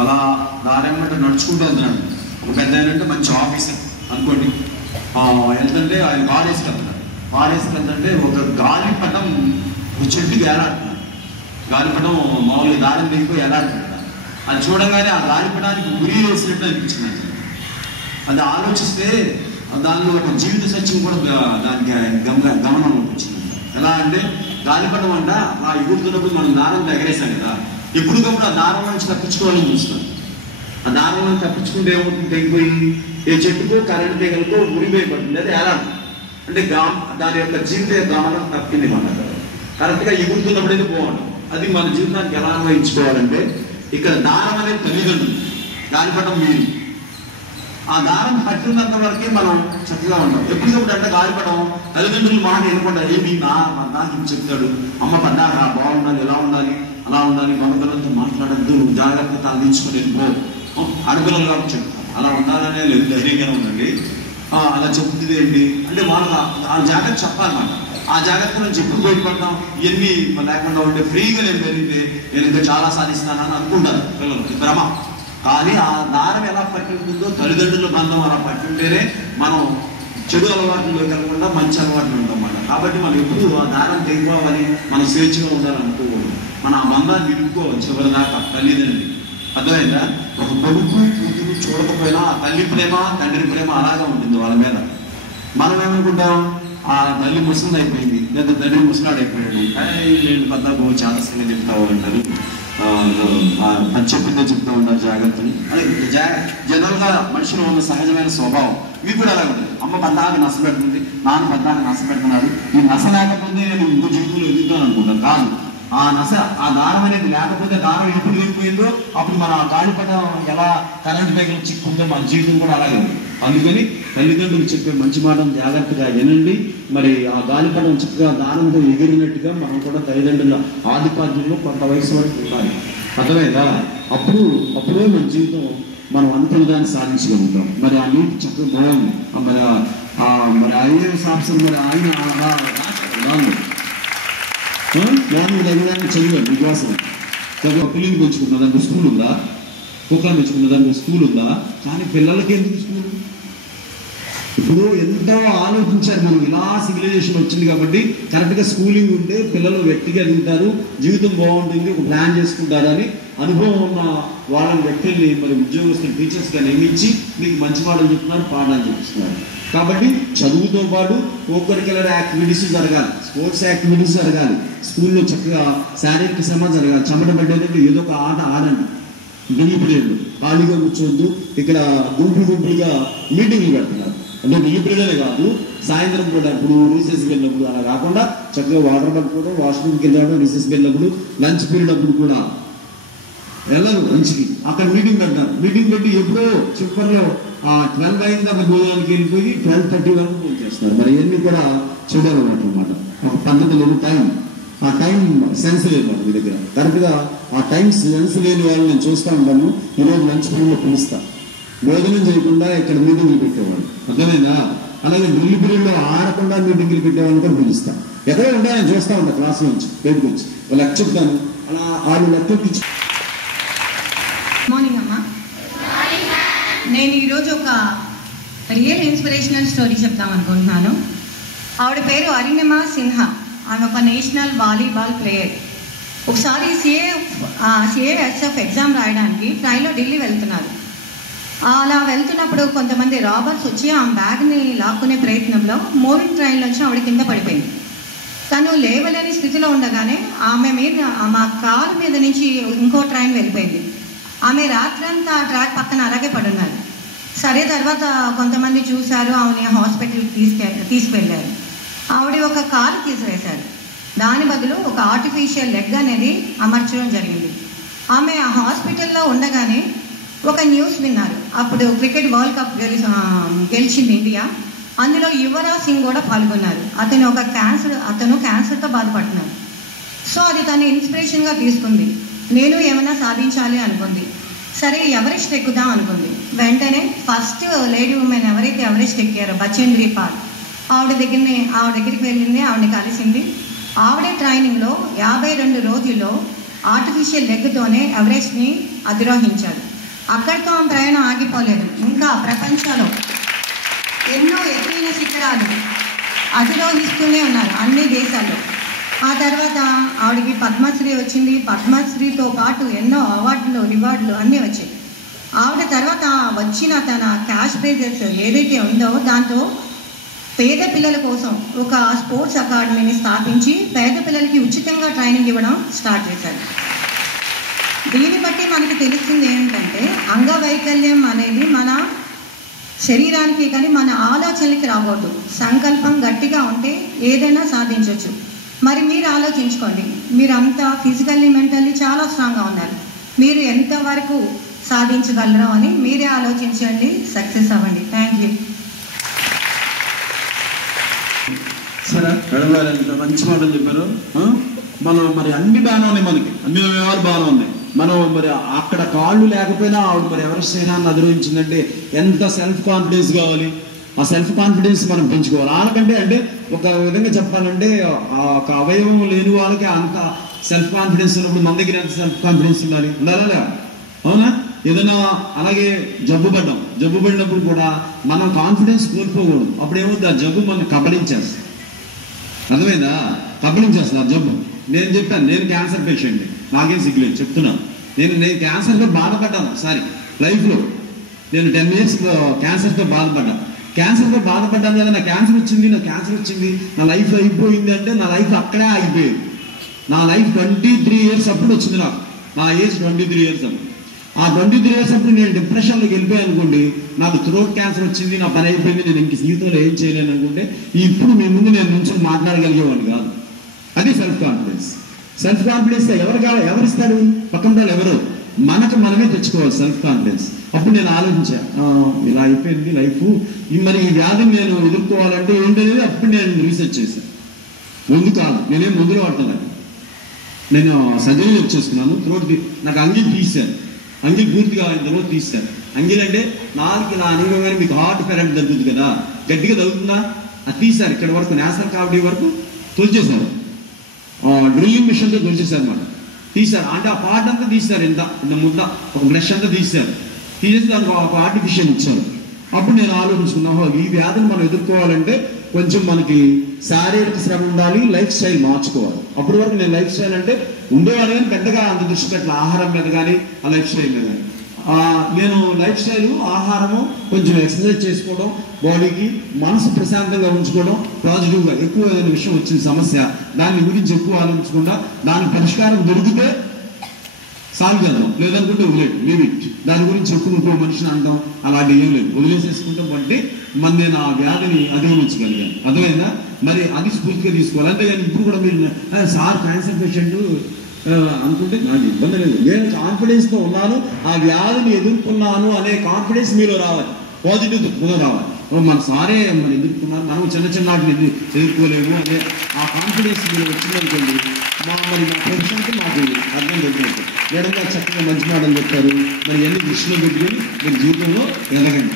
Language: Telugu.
అలా దారేమంటే నడుచుకుంటూ వెళ్తున్నాడు. ఒక పెద్ద ఆయన మంచి ఆఫీసర్ అనుకోండి, వెళ్తుంటే ఆయన కారు వేసుకెళ్తున్నాడు. కారు వేసుకెళ్తుంటే ఒక గాలిపటం ఒక చెట్టుకి ఏలాడుతున్నాడు. గాలిపటం మామూలుగా దారం దిగిపోయి ఏలాడుతున్నాడు. అది చూడగానే ఆ గాలిపటానికి ఉరి వేసినట్టు అనిపించింది. అది ఆలోచిస్తే దానిలో ఒక జీవిత సత్యం కూడా దానికి గమనం వచ్చింది. ఎలా అంటే గాలిపటం అంట ఆ ఎగురుతున్నప్పుడు మనం దారం ఎగరేసాం కదా, ఎప్పటికప్పుడు ఆ దారం నుంచి తప్పించుకోవాలని చూస్తాం. ఆ దారం నుంచి తప్పించుకుంటే ఏమవుతుంది, తెగిపోయి ఏ చెట్టుకో కరెంట్ తీగలకో ఉరిపోయబడుతుంది. అది ఎలా అంటే దాని యొక్క జీవిత గమనం తప్పింది. మన కరెక్ట్గా ఎగురుతున్నప్పుడైతే బాగుంటుంది. అది మన జీవితానికి ఎలా అన్వయించుకోవాలంటే, ఇక్కడ దారం అనేది తల్లిదండ్రులు, గాలిపటం మీరు. ఆ దారం పట్టినంత వరకే మనం చక్కగా ఉంటాం. ఎప్పటికప్పుడు అంటే గాలిపటం తల్లిదండ్రులు మాట వినకుండా ఏమి నాకు చెప్తాడు, అమ్మ పడ్డారా బాగుండాలి, ఎలా ఉండాలి, అలా ఉండాలి, మగపిల్లలతో మాట్లాడద్దు, జాగ్రత్త అందించుకొని వెళ్ళిపో, ఆడపిల్లలుగా చెప్తాను అలా ఉండాలనే లేదు, ధైర్యంగా ఉండండి. అలా చెప్తుంది ఏంటి అంటే వాళ్ళు ఆ జాగ్రత్త చెప్పాలన్నమాట. ఆ జాగ్రత్త నుంచి ఎప్పుడు బయటపడతాం, ఇవన్నీ లేకుండా ఉంటే ఫ్రీగా నేను పెరిగితే నేను ఇంకా చాలా సాధిస్తానని అనుకుంటారు పిల్లలు, భ్రమ. కానీ ఆ దారం ఎలా పట్టి ఉంటుందో తల్లిదండ్రుల బంధం అలా పట్టి ఉంటేనే మనం చెడు అలవాట్లలో కలగకుండా మంచి అలవాట్లు ఉంటామన్నమాట. కాబట్టి మనం ఎప్పుడు ఆ దారం తెగిపోవాలని మనం స్వేచ్ఛగా ఉండాలనుకోకూడదు. మనం ఆ బంధాన్ని నిలుపుకోవాలి చివరిదాకా తల్లిదండ్రులు. అర్థమైందా? ఒక కొడుకు కూతురు చూడకపోయినా ఆ తల్లి ప్రేమ తండ్రి ప్రేమ అలాగా ఉంటుంది వాళ్ళ మీద. మనం ఏమనుకుంటాం, ఆ తల్లి ముసలి అయిపోయింది లేదా తండ్రి ముసలాడు అయిపోయాడు, నేను పద్దాకు చాదస్తంగా చెప్తావు అంటారు, అది చెప్పిందే చెప్తూ ఉంటారు జాగ్రత్తని. అదే జనరల్గా మనిషిలో ఉన్న సహజమైన స్వభావం మీకు కూడా అలాగే ఉంటుంది. అమ్మ పద్దాకు నస పెడుతుంది, నాన్న పద్దాకు నస పెడుతున్నాడు, ఈ నస లేకపోతే నేను ఇంకో జీవితంలో ఎదుగుతాను అనుకుంటాను. కాదు, ఆ నస ఆ దారం అనేది లేకపోతే దారం ఎప్పుడు వెళ్ళిపోయిందో అప్పుడు మన గాలిపటం ఎలా కరెంట్ మేకలు చిక్కుందో మన జీవితం కూడా అలాగే ఉంది. అందుకని తల్లిదండ్రులు చెప్పే మంచి మాటను జాగ్రత్తగా వినండి. మరి ఆ గాలిపటం చక్కగా దారంతో ఎగిరినట్టుగా మనం కూడా తల్లిదండ్రుల ఆధిపత్యంలో కొంత వయసు వరకు ఉండాలి. అర్థమైందా? అప్పుడే మన జీవితం మనం అనుకున్న దాన్ని సాధించగలుగుతాం. మరి ఆ నీటి చక్కగా బాగుంది. మరి ఐఏఎస్ ఆఫీసర్ మరి ఆయన చదివాను విశ్వాసం పిల్లలు పెంచుకున్న దానికి స్కూల్ ఉందా, కుక్కలు పెంచుకున్న దానికి స్కూల్ ఉందా? కానీ పిల్లలకి ఎందుకు స్కూల్? ఇప్పుడు ఎంతో ఆలోచించారు మనం. ఇలా సివిలైజేషన్ వచ్చింది కాబట్టి కరెక్ట్గా స్కూలింగ్ ఉంటే పిల్లలు వ్యక్తిగా ఎదుగుతారు, జీవితం బాగుంటుంది, ఒక ప్లాన్ చేసుకుంటారని అనుభవం ఉన్న వాళ్ళ వ్యక్తుల్ని మరి ఉద్యోగస్తులు టీచర్స్గా నియమించి మీకు మంచి పాఠాలు చెప్తున్నారు, పాఠాలు చూపిస్తున్నారు. కాబట్టి చదువుతో పాటు కోకరికలర్ యాక్టివిటీస్ జరగాలి, స్పోర్ట్స్ యాక్టివిటీస్ జరగాలి, స్కూల్లో చక్కగా శారీరక శ్రమ జరగాలి. చెమట పడ్డేటప్పుడు ఏదో ఒక ఆట ఆడండి. వెయ్యి పిల్లలు ఖాళీగా కూర్చోవద్దు. ఇక్కడ గుంపులుగా మీటింగ్లు పెడుతున్నారు. అంటే వెయ్యి పిల్లలే కాదు, సాయంత్రం కూడా ఇప్పుడు రీసెస్కి వెళ్ళినప్పుడు అలా కాకుండా చక్కగా వాటర్ పట్టుకోవడం, వాష్రూమ్కి వెళ్ళడం, రీసెస్కి వెళ్ళినప్పుడు లంచ్ పీరియడ్ అప్పుడు కూడా వెళ్ళరు లంచ్కి. అక్కడ మీటింగ్ పెడతారు. మీటింగ్ పెట్టి ఎప్పుడో చివరిలో 12 అయింది అక్కడ భోజనానికి వెళ్ళిపోయి 12:30 వరకు ఫోన్ చేస్తున్నారు. మరి ఇవన్నీ కూడా చూడాలన్నమాట. ఒక పద్ధతి లేదు, ఆ టైం సెన్స్ లేదు మాట మీ దగ్గర. కరెక్ట్గా ఆ టైం సెన్స్ లేని వాళ్ళు నేను చూస్తూ ఉంటాను. ఈరోజు లంచ్ పీరియడ్లో పిలుస్తా, భోజనం చేయకుండా ఇక్కడ మీటింగ్లు పెట్టేవాళ్ళు. అర్థమైందా? అలాగే డ్రిల్ పీరియడ్లో ఆడకుండా మీటింగ్లు పెట్టేవాళ్ళని కూడా పిలుస్తా. ఎక్కడో ఉంటా నేను చూస్తూ ఉంటాను క్లాస్ నుంచి బయటకు వచ్చి లెక్క చెప్తాను. అలా వాళ్ళు లెక్క మార్నింగ్ అమ్మా. నేను ఈరోజు ఒక రియల్ ఇన్స్పిరేషనల్ స్టోరీ చెప్తాం అనుకుంటున్నాను. ఆవిడ పేరు అరిణిమా సిన్హా. ఆమె ఒక నేషనల్ వాలీబాల్ ప్లేయర్. ఒకసారి సిఏఎస్ఎఫ్ ఎగ్జామ్ రాయడానికి ఫ్లైట్లో ఢిల్లీ వెళ్తున్నారు. అలా వెళ్తున్నప్పుడు కొంతమంది రాబర్స్ వచ్చి ఆమె బ్యాగ్ని లాక్కునే ప్రయత్నంలో మూవింగ్ ట్రైన్లో వచ్చి ఆవిడ కింద పడిపోయింది. తను లేవలేని స్థితిలో ఉండగానే మా కారు మీద నుంచి ఇంకో ట్రైన్ వెళ్ళిపోయింది. ఆమె రాత్రంతా ఆ ట్రాక్ పక్కన అలాగే పడున్నారు. సరే, తర్వాత కొంతమంది చూశారు, ఆమెని హాస్పిటల్కి తీసుకెళ్ళారు. ఆవిడ ఒక కారు తీసివేశారు. దాని బదులు ఒక ఆర్టిఫిషియల్ లెగ్ అనేది అమర్చడం జరిగింది. ఆమె ఆ హాస్పిటల్లో ఉండగానే ఒక న్యూస్ విన్నారు. అప్పుడు క్రికెట్ వరల్డ్ కప్ గెలిచింది ఇండియా. అందులో యువరాజ్ సింగ్ కూడా పాల్గొన్నారు. అతను క్యాన్సర్తో బాధపడుతున్నారు. సో అది తను ఇన్స్పిరేషన్గా తీసుకుంది. నేను ఏమైనా సాధించాలి అనుకుంది. సరే, ఎవరెస్ట్ ఎక్కుదాం అనుకుంది. వెంటనే ఫస్ట్ లేడీ ఉమెన్ ఎవరైతే ఎవరెస్ట్ ఎక్కారో బచేంద్రి పాల్, ఆవిడ దగ్గరికి వెళ్ళింది, ఆవిడని కలిసింది. ఆవిడే ట్రైనింగ్లో 52 రోజుల్లో ఆర్టిఫిషియల్ లెగ్తోనే ఎవరెస్ట్ని అధిరోహించాడు. అక్కడితో ఆమె ప్రయాణం ఆగిపోలేదు. ఇంకా ప్రపంచంలో ఎన్నో ఎత్తైన శిఖరాలు అధిరోహిస్తూనే ఉన్నారు అన్ని దేశాల్లో. ఆ తర్వాత ఆవిడకి పద్మశ్రీ వచ్చింది. పద్మశ్రీతో పాటు ఎన్నో అవార్డులు, రివార్డులు అన్నీ వచ్చాయి. ఆవిడ తర్వాత వచ్చిన తన క్యాష్ ప్రైజెస్ ఏదైతే ఉందో దాంతో పేద పిల్లల కోసం ఒక స్పోర్ట్స్ అకాడమీని స్థాపించి పేద పిల్లలకి ఉచితంగా ట్రైనింగ్ ఇవ్వడం స్టార్ట్ చేశారు. దీన్ని బట్టి మనకి తెలుస్తుంది ఏంటంటే అంగవైకల్యం అనేది మన శరీరానికి కానీ మన ఆలోచనలకి రాకూడదు. సంకల్పం గట్టిగా ఉంటే ఏదైనా సాధించవచ్చు. మరి మీరు ఆలోచించుకోండి, మీరు అంతా ఫిజికల్లీ మెంటల్లీ చాలా స్ట్రాంగ్గా ఉన్నారు, మీరు ఎంతవరకు సాధించగలరు అని మీరే ఆలోచించండి, సక్సెస్ అవ్వండి. Thank you. సరే మేడం గారు ఎంత మంచి మాటలు చెప్పారు. మనం మరి అన్ని బాగానే ఉన్నాయి, మనకి అన్ని వ్యవహారాలు బాగానే ఉన్నాయి. మనం మరి అక్కడ కాళ్ళు లేకపోయినా ఆవిడ మరి ఎవరెస్ట్ శిఖరాన్ని అధిరోహించిందంటే ఎంత సెల్ఫ్ కాన్ఫిడెన్స్ కావాలి. ఆ సెల్ఫ్ కాన్ఫిడెన్స్ మనం పెంచుకోవాలి. వాళ్ళకంటే అంటే ఒక విధంగా చెప్పాలంటే ఒక అవయవం లేని వాళ్ళకి అంత సెల్ఫ్ కాన్ఫిడెన్స్ ఉన్నప్పుడు మన దగ్గర ఎంత సెల్ఫ్ కాన్ఫిడెన్స్ ఉండాలి, ఉండాలా? అవునా? ఏదైనా అలాగే జబ్బు పడినప్పుడు కూడా మనం కాన్ఫిడెన్స్ కోల్పోకూడదు. అప్పుడు ఏమవుతుంది, ఆ జబ్బు మనం కబళించేస్తుంది. అర్థమైందా? కబళించేస్తుంది ఆ జబ్బు. నేను చెప్పాను, నేను క్యాన్సర్ పేషెంట్, నాకేం సిగ్గులేదు చెప్తున్నాను. నేను క్యాన్సర్తో బాధపడ్డాను ఒకసారి లైఫ్లో. నేను 10 years క్యాన్సర్తో బాధపడ్డాను. క్యాన్సర్తో బాధపడ్డాను కదా, నాకు క్యాన్సర్ వచ్చింది, నా లైఫ్ అయిపోయింది అంటే నా లైఫ్ అక్కడే ఆగిపోయింది. నా లైఫ్ 23 years అప్పుడు వచ్చింది నాకు. నా ఏజ్ 23 years అప్పుడు. ఆ 23 years అప్పుడు నేను డిప్రెషన్లోకి వెళ్ళిపోయాను అనుకోండి, నాకు థ్రోట్ క్యాన్సర్ వచ్చింది, నా పని అయిపోయింది, నేను ఇంక జీవితంలో ఏం చేయలేను అనుకుంటే ఇప్పుడు మీ ముందు నేను నుంచొని మాట్లాడగలిగేవాడిని కాదు. అది సెల్ఫ్ కాన్ఫిడెన్స్. సెల్ఫ్ కాన్ఫిడెన్స్ ఎవరిస్తారు? పక్కన ఎవరు? మనకు మనమే తెచ్చుకోవాలి సెల్ఫ్ కాన్ఫిడెన్స్. అప్పుడు నేను ఆలోచించాను, ఇలా అయిపోయింది లైఫ్, మరి ఈ వ్యాధిని నేను ఎదుర్కోవాలంటే ఏంటనేది అప్పుడు నేను రీసెర్చ్ చేశాను. ముందు కాదు, నేనేం ముందులో పడుతున్నాను. నేను సర్జరీ చేసుకున్నాను. త్రోట్ నాకు అంగిల్ తీశాను, అంగిల్ పూర్తిగా ఇంతలో తీశాను. అంగిల్ అంటే నాలుగు ఇలా అనుభవమైన మీకు హార్ట్ కరెంట్ తగ్గుతుంది కదా, గట్టిగా తగ్గుతుందా, అది తీశారు. ఇక్కడ వరకు నేషనల్ కామెడీ వరకు తొలిచేశారు, డ్రిల్లింగ్ మిషన్తో తొలిచేశారు అన్నమాట. తీశారు అంటే ఆ పార్ట్ అంతా తీశారు, ఇంత ముద్ద ఒక బ్రష్ అంతా తీశారు. తీసేసి దానికి ఒక ఆర్టిఫిషియల్ ఇచ్చారు. అప్పుడు నేను ఆలోచించుకున్నాను, ఈ వ్యాధిని మనం ఎదుర్కోవాలంటే కొంచెం మనకి శారీరక శ్రమ ఉండాలి, లైఫ్ స్టైల్ మార్చుకోవాలి. అప్పటి వరకు నేను లైఫ్ స్టైల్ అంటే ఉండేవాడు కానీ పెద్దగా అంత దృష్టి పెట్టాలి ఆహారం మీద కానీ ఆ లైఫ్ స్టైల్ మీద కానీ. నేను లైఫ్ స్టైల్ ఆహారము కొంచెం ఎక్సర్సైజ్ చేసుకోవడం, బాడీకి మనసు ప్రశాంతంగా ఉంచుకోవడం, పాజిటివ్గా ఎక్కువ ఏదైనా విషయం వచ్చిన సమస్య దాని గురించి ఎక్కువ ఆలోచించకుండా దాని పరిష్కారం దొరికితే సాల్వ్ చేద్దాం, లేదనుకుంటే వదిలేదు, లీవ్ ఇట్. దాని గురించి ఎక్కువ ఇంకో మనిషిని అంటాం అలాంటి ఏం లేదు, వదిలేసేసుకుంటాం. బట్టి మన నేను ఆ వ్యాధిని అధిగమించగలిగాను. అర్థమైందా? మరి అది స్ఫూర్తిగా తీసుకోవాలి. అంతేగాని ఇప్పుడు కూడా మీరు సార్ క్యాన్సర్ పేషెంట్ అనుకుంటే నాకు ఇబ్బంది లేదు, నేను కాన్ఫిడెన్స్తో ఉన్నాను, ఆ వ్యాధిని ఎదుర్కొన్నాను అనే కాన్ఫిడెన్స్ మీలో రావాలి, పాజిటివ్ దృక్పథం రావాలి. మన సారే మనం ఎదుర్కొన్నాను, మనం చిన్న వాటిని ఎదుర్కోలేము అనే ఆ కాన్ఫిడెన్స్ మీరు వచ్చిందనుకోండి, మరి మా ప్రొఫెషన్కి మాకు అర్థం దొరికినట్టు. మేడం గారు చక్కగా మంచి మాటలు చెప్పారు. మరి ఎన్ని దృష్టిలో పెట్టుకుని మీరు జీవితంలో ఎదగండి.